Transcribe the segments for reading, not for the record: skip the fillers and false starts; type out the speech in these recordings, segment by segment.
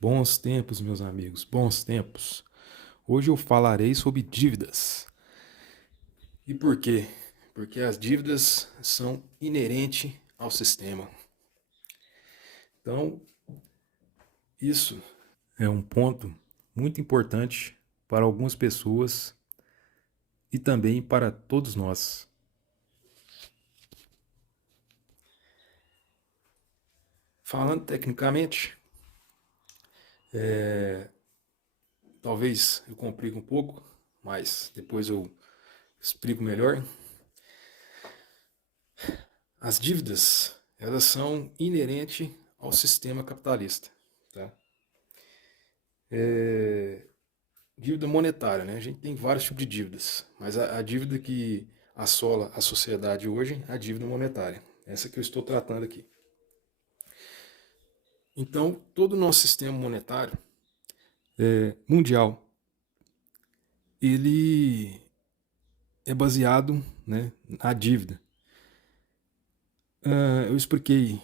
Bons tempos, meus amigos, bons tempos. Hoje eu falarei sobre dívidas. E por quê? Porque as dívidas são inerentes ao sistema. Então, isso é um ponto muito importante para algumas pessoas e também para todos nós. Falando tecnicamente, talvez eu complique um pouco, mas depois eu explico melhor. As dívidas, elas são inerentes ao sistema capitalista, tá? Dívida monetária, né? A gente tem vários tipos de dívidas, mas a dívida que assola a sociedade hoje é a dívida monetária. Essa que eu estou tratando aqui. Então, todo o nosso sistema monetário mundial, ele é baseado, né, na dívida. Eu expliquei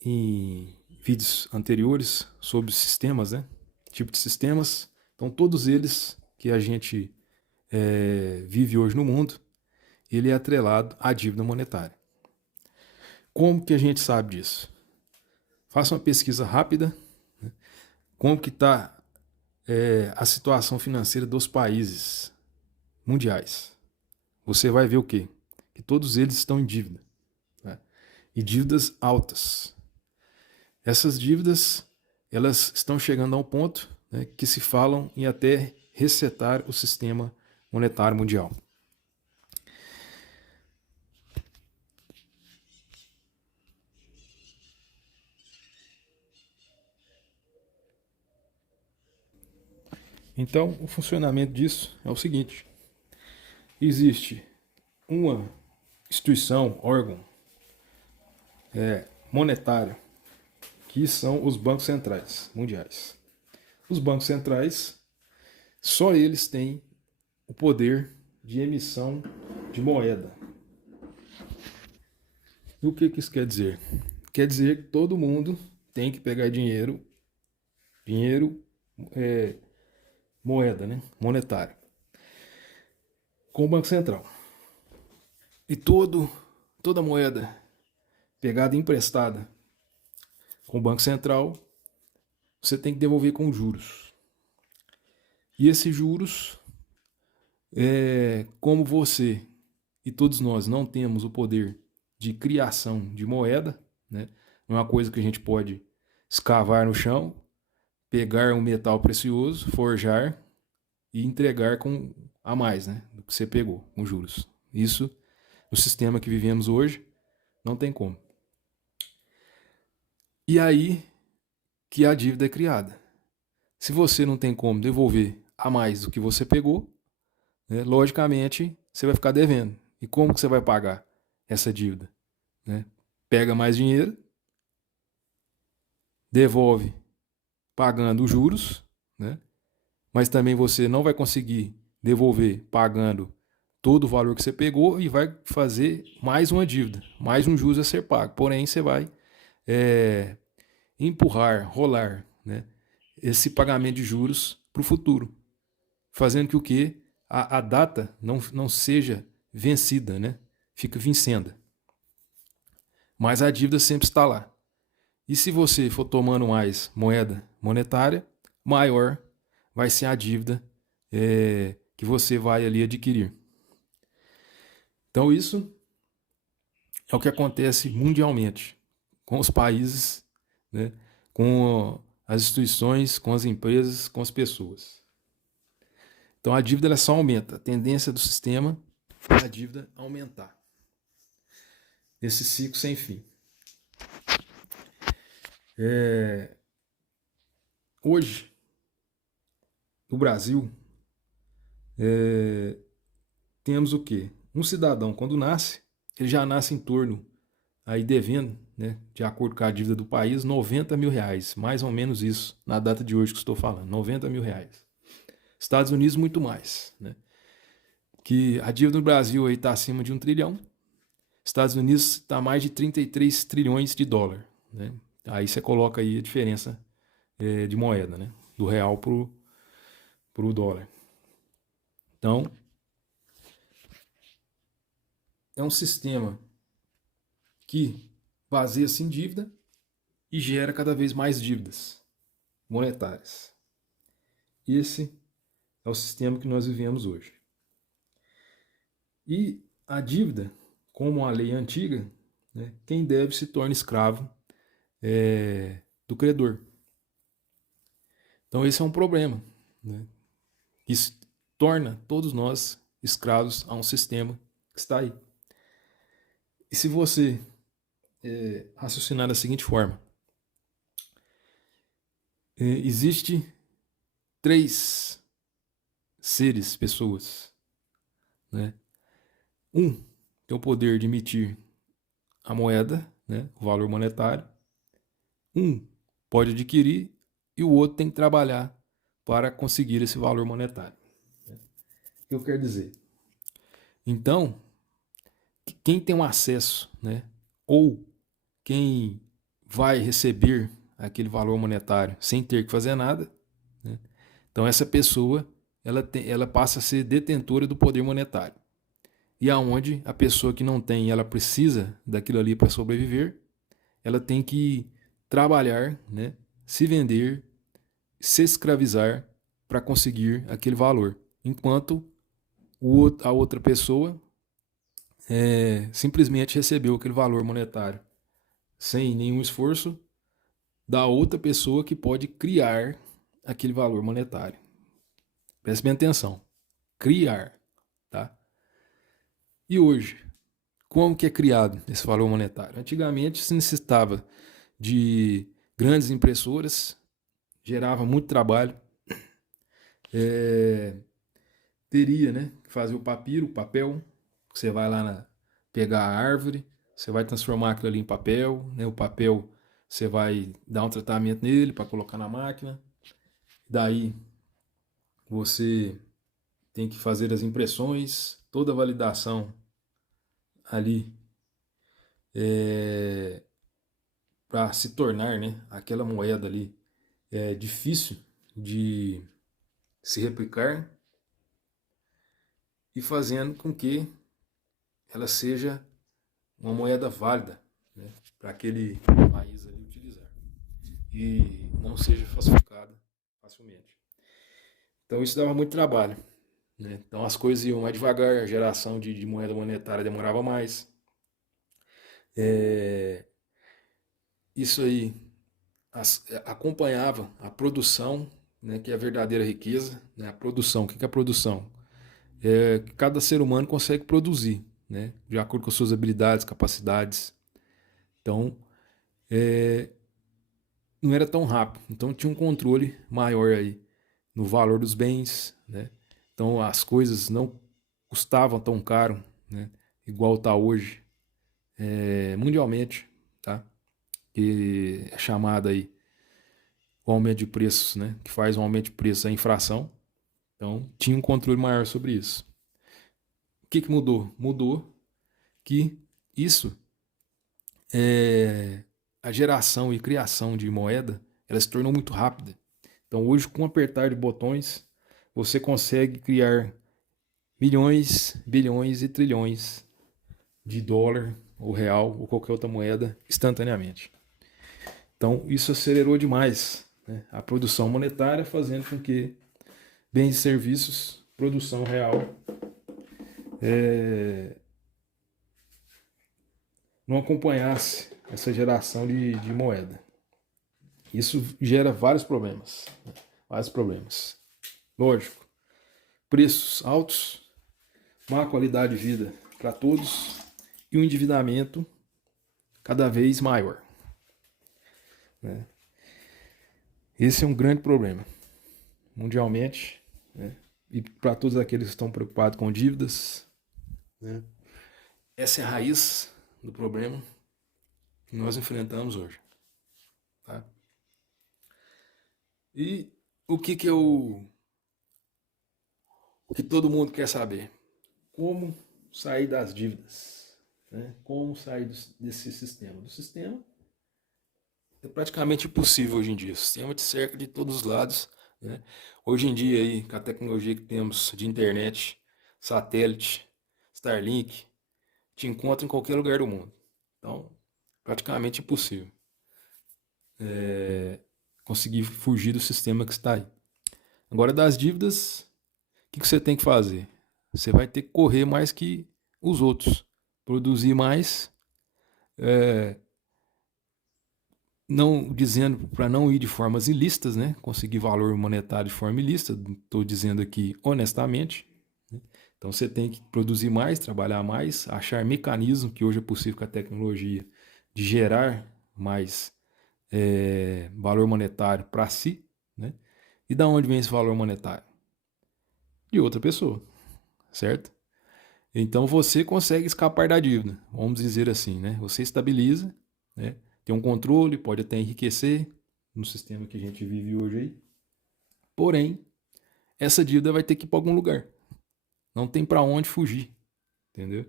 em vídeos anteriores sobre sistemas, né? Tipo de sistemas. Então, todos eles que a gente vive hoje no mundo, ele é atrelado à dívida monetária. Como que a gente sabe disso? Faça uma pesquisa rápida. Né? Como que está a situação financeira dos países mundiais? Você vai ver o quê? Que todos eles estão em dívida. Né? E dívidas altas. Essas dívidas, elas estão chegando a um ponto, né, que se falam em até resetar o sistema monetário mundial. Então, o funcionamento disso é o seguinte: existe uma instituição, órgão monetário, que são os bancos centrais mundiais. Os bancos centrais, só eles têm o poder de emissão de moeda. E o que isso quer dizer? Quer dizer que todo mundo tem que pegar dinheiro, moeda, né? Monetária, com o Banco Central. E toda moeda pegada emprestada com o Banco Central, você tem que devolver com juros. E esses juros, como você e todos nós não temos o poder de criação de moeda, né? Não é uma coisa que a gente pode escavar no chão, pegar um metal precioso, forjar e entregar com a mais, né, do que você pegou, com juros. Isso, no sistema que vivemos hoje, não tem como. E aí que a dívida é criada. Se você não tem como devolver a mais do que você pegou, né, logicamente você vai ficar devendo. E como que você vai pagar essa dívida? Né? Pega mais dinheiro, devolve pagando os juros, né? Mas também você não vai conseguir devolver pagando todo o valor que você pegou e vai fazer mais uma dívida, mais um juros a ser pago. Porém, você vai empurrar, rolar, né, esse pagamento de juros para o futuro, fazendo que o que a data não seja vencida, né? Fica vencendo. Mas a dívida sempre está lá. E se você for tomando mais moeda monetária, maior vai ser a dívida que você vai ali adquirir. Então isso é o que acontece mundialmente com os países, né, com as instituições, com as empresas, com as pessoas. Então a dívida ela só aumenta. A tendência do sistema é a dívida aumentar. Esse ciclo sem fim. Hoje, no Brasil, temos o quê? Um cidadão, quando nasce, ele já nasce em torno, aí devendo, né, de acordo com a dívida do país, 90 mil reais. Mais ou menos isso, na data de hoje que estou falando, 90 mil reais. Estados Unidos, muito mais. Né? Que a dívida do Brasil está acima de 1 trilhão. Estados Unidos está mais de 33 trilhões de dólar. Né? Aí você coloca aí a diferença de moeda, né? Do real pro dólar. Então, é um sistema que baseia-se em dívida e gera cada vez mais dívidas monetárias. Esse é o sistema que nós vivemos hoje. E a dívida, como a lei é antiga, né, quem deve se torna escravo do credor. Então esse é um problema, né? Isso torna todos nós escravos a um sistema que está aí. E se você raciocinar da seguinte forma, existe 3 seres, pessoas, né? Um tem o poder de emitir a moeda, né, o valor monetário. Um pode adquirir e o outro tem que trabalhar para conseguir esse valor monetário. O que eu quero dizer? Então, quem tem um acesso, né, ou quem vai receber aquele valor monetário sem ter que fazer nada, né, então essa pessoa ela passa a ser detentora do poder monetário. E aonde a pessoa que não tem, ela precisa daquilo ali para sobreviver, ela tem que trabalhar, né, se vender, se escravizar para conseguir aquele valor. Enquanto a outra pessoa simplesmente recebeu aquele valor monetário sem nenhum esforço da outra pessoa que pode criar aquele valor monetário. Preste bem atenção. Criar, tá? E hoje, como que é criado esse valor monetário? Antigamente se necessitava de grandes impressoras, gerava muito trabalho, teria, né, que fazer o papiro, o papel, você vai lá pegar a árvore, você vai transformar aquilo ali em papel, né, o papel você vai dar um tratamento nele para colocar na máquina, daí você tem que fazer as impressões, toda a validação ali para se tornar, né, aquela moeda ali difícil de se replicar e fazendo com que ela seja uma moeda válida, né, para aquele país ali utilizar e não seja falsificada facilmente. Então isso dava muito trabalho, né? Então as coisas iam mais devagar, a geração de moeda monetária demorava mais. Isso aí acompanhava a produção, né, que é a verdadeira riqueza, né? A produção, o que é a produção? Que cada ser humano consegue produzir, né, de acordo com as suas habilidades, capacidades. Então, não era tão rápido. Então tinha um controle maior aí no valor dos bens, né? Então as coisas não custavam tão caro, né, igual está hoje, mundialmente, tá? Que é chamada aí o aumento de preços, né? Que faz um aumento de preços a inflação. Então tinha um controle maior sobre isso. O que mudou? Mudou que isso a geração e criação de moeda, ela se tornou muito rápida. Então hoje, com um apertar de botões, você consegue criar milhões, bilhões e trilhões de dólar ou real ou qualquer outra moeda instantaneamente. Então isso acelerou demais, né, a produção monetária, fazendo com que bens e serviços, produção real, não acompanhasse essa geração de moeda. Isso gera vários problemas, né? Vários problemas. Lógico, preços altos, má qualidade de vida para todos e um endividamento cada vez maior, né? Esse é um grande problema mundialmente, né? E para todos aqueles que estão preocupados com dívidas, né? Essa é a raiz do problema que nós enfrentamos hoje, tá? E o que todo mundo quer saber? Como sair das dívidas, né? Como sair desse sistema? Do sistema é praticamente impossível hoje em dia. O sistema te cerca de todos os lados, né? Hoje em dia aí, com a tecnologia que temos de internet, satélite, Starlink, te encontra em qualquer lugar do mundo. Então, praticamente impossível conseguir fugir do sistema que está aí. Agora, das dívidas, o que você tem que fazer? Você vai ter que correr mais que os outros, produzir mais, não dizendo para não ir de formas ilícitas, né? Conseguir valor monetário de forma ilícita, estou dizendo aqui honestamente. Né? Então você tem que produzir mais, trabalhar mais, achar mecanismos que hoje é possível com a tecnologia de gerar mais valor monetário para si, né? E da onde vem esse valor monetário? De outra pessoa, certo? Então você consegue escapar da dívida, vamos dizer assim, né? Você estabiliza, né? Tem um controle, pode até enriquecer no sistema que a gente vive hoje aí. Porém, essa dívida vai ter que ir para algum lugar. Não tem para onde fugir, entendeu?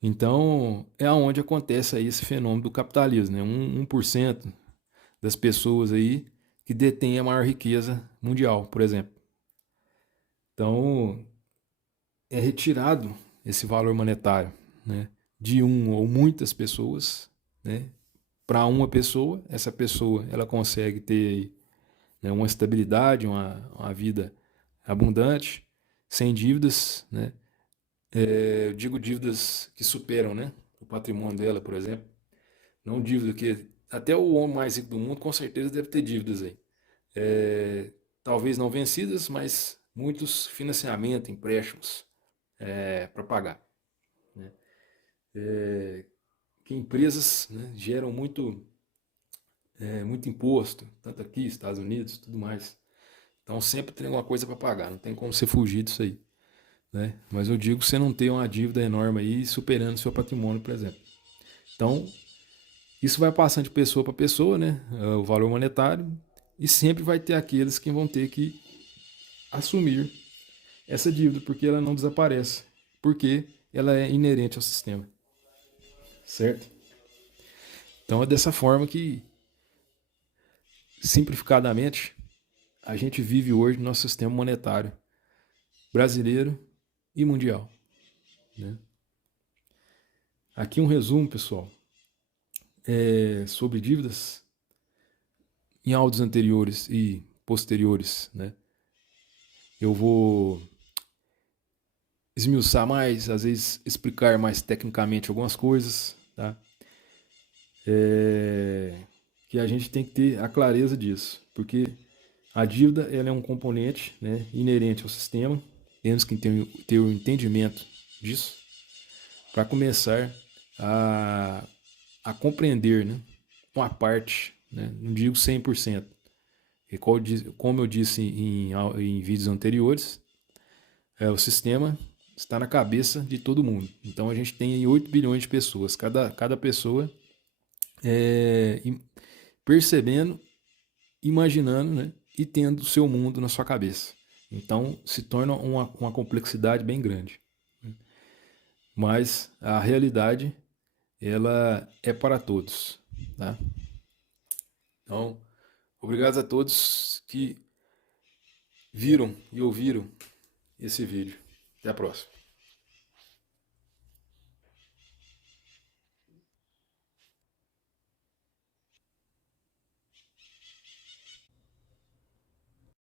Então, é aonde acontece aí esse fenômeno do capitalismo, né? 1% das pessoas aí que detêm a maior riqueza mundial, por exemplo. Então, é retirado esse valor monetário, né, de um ou muitas pessoas, né, para uma pessoa. Essa pessoa ela consegue ter, né, uma estabilidade, uma vida abundante, sem dívidas, né? Eu digo dívidas que superam, né, o patrimônio dela, por exemplo. Não dívida que até o homem mais rico do mundo com certeza deve ter dívidas aí. Talvez não vencidas, mas muitos financiamentos, empréstimos para pagar. Né? Que empresas, né, geram muito imposto, tanto aqui, Estados Unidos, tudo mais. Então sempre tem alguma coisa para pagar, não tem como você fugir disso aí. Né? Mas eu digo você não ter uma dívida enorme aí superando seu patrimônio, por exemplo. Então, isso vai passando de pessoa para pessoa, né? O valor monetário, e sempre vai ter aqueles que vão ter que assumir essa dívida, porque ela não desaparece, porque ela é inerente ao sistema, certo? Então é dessa forma que, simplificadamente, a gente vive hoje no nosso sistema monetário brasileiro e mundial. Né? Aqui um resumo, pessoal, sobre dívidas em áudios anteriores e posteriores. Né? Eu vou esmiuçar mais, às vezes explicar mais tecnicamente algumas coisas, tá? Que a gente tem que ter a clareza disso, porque a dívida ela é um componente, né, inerente ao sistema, temos que ter o entendimento disso para começar a compreender, né, uma parte, né, não digo 100%, e como eu disse em vídeos anteriores, o sistema está na cabeça de todo mundo. Então a gente tem 8 bilhões de pessoas, cada pessoa percebendo, imaginando, né, e tendo o seu mundo na sua cabeça. Então se torna uma complexidade bem grande. Mas a realidade ela é para todos. Tá? Então, obrigado a todos que viram e ouviram esse vídeo. Até a próxima.